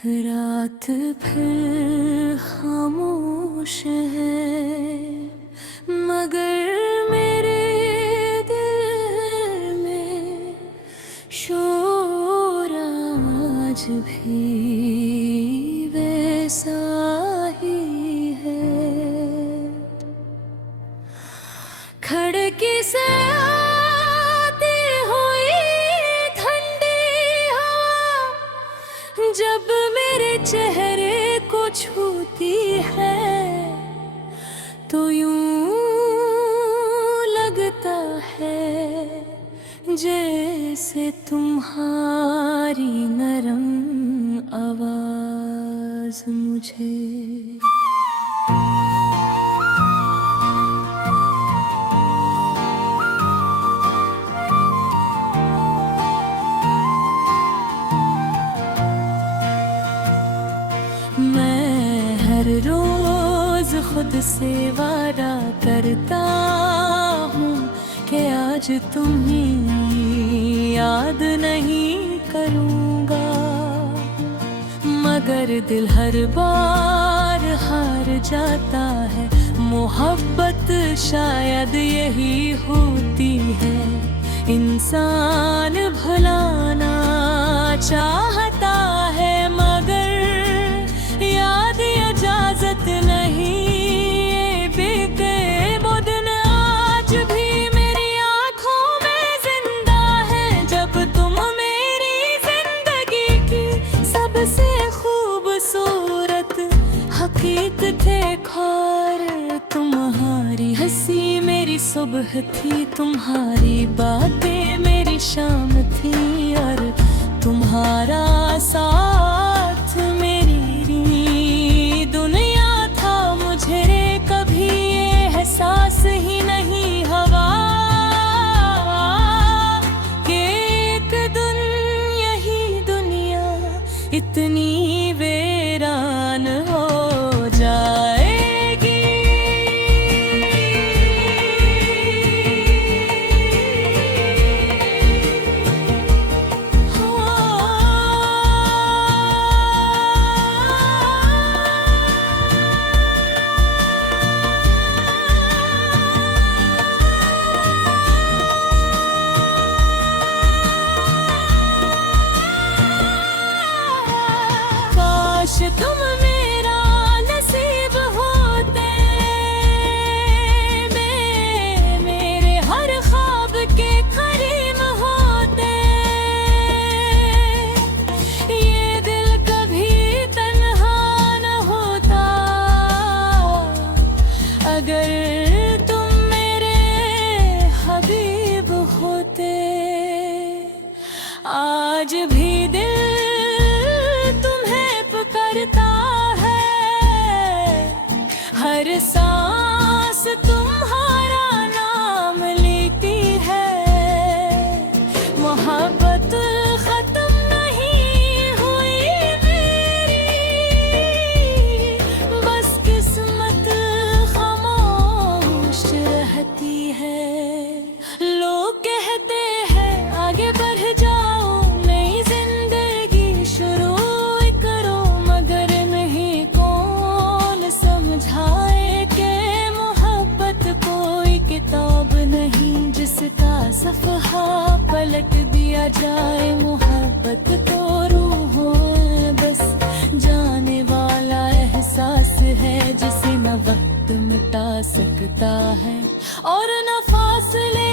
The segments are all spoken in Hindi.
रात फिर खामोश है, मगर मेरे दिल में शोर आज भी वैसा ही है। खिड़की से आती हुई ठंडी हवा जब मेरे चेहरे को छूती है, तो यूं लगता है जैसे तुम्हारी नरम आवाज मुझे हर रोज खुद से वादा करता हूँ कि आज तुम्हें याद नहीं करूँगा, मगर दिल हर बार हार जाता है। मोहब्बत शायद यही होती है, इंसान भुलाना चाहता है मगर याद इजाजत नहीं। ये बीते वो दिन आज भी मेरी आंखों में जिंदा है, जब तुम मेरी जिंदगी की सबसे खूबसूरत हकीकत थे। खार तुम्हारी हंसी मेरी सुबह थी, तुम्हारी बातें मेरी शाम थी, और तुम्हारा साथ मेरी दुनिया था। मुझे कभी ये एहसास ही नहीं हुआ कि एक दिन यही दुनिया इतनी वीरान हो जाएगी। तुम मेरा नसीब होते, मेरे हर ख्वाब के करीम होते। ये दिल कभी तन्हा न होता अगर तुम मेरे हबीब होते। आज भी दिल करता है, हर सांस तुम्हारा नाम लेती है। मोहब्बत खत्म नहीं हुई मेरी, बस किस्मत खामोश रहती है। लोग कहते हैं आगे बढ़ जाओ, नई जिंदगी शुरू समझाए के मोहब्बत कोई किताब नहीं जिसका सफ़हा पलट दिया जाए। मोहब्बत तो रूहों है, बस जाने वाला एहसास है जिसे न वक्त मिटा सकता है और न फासले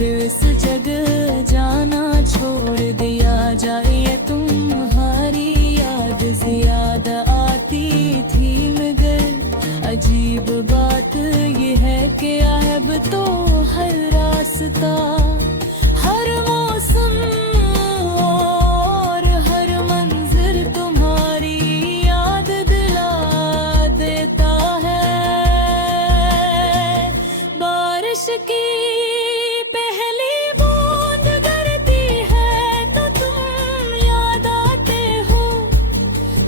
इस जगह जाना छोड़ दिया जाए। तुम्हारी याद ज्यादा आती थी मगर अजीब बात ये है कि अब तो हर रास्ता, हर मौसम और हर मंजर तुम्हारी याद दिला देता है। बारिश की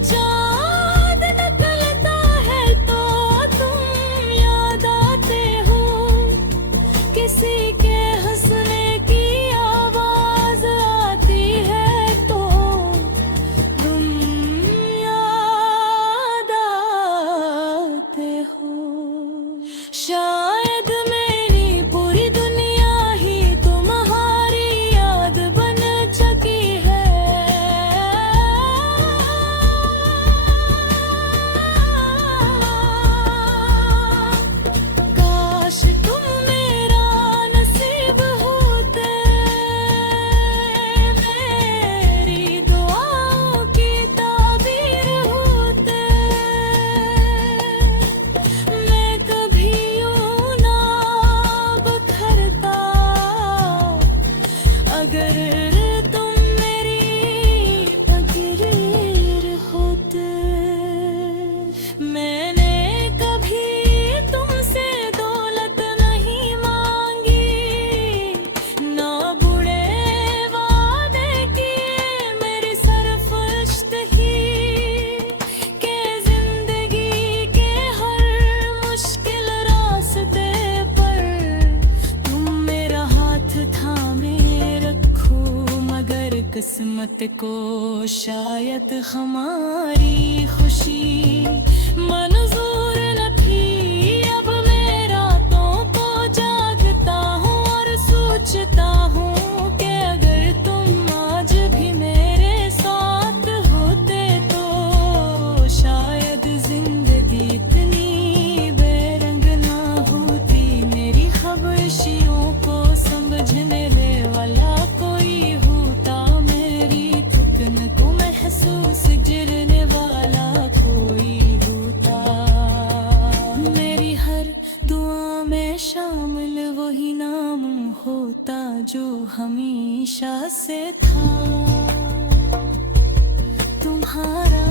चाँद निकलता है किस्मत को शायद हमारी खुशी मंजूर न थी। अब मैं रातों को जागता हूँ और सोचता हूँ कि अगर तुम आज भी मेरे साथ होते तो शायद जिंदगी इतनी बेरंग ना होती। मेरी ख्वाहिशों को समझने वाला कोई होता, मेरी थकन को महसूस गिरने वाला कोई होता। मेरी हर दुआ में शामिल वही नाम होता जो हमेशा से था तुम्हारा।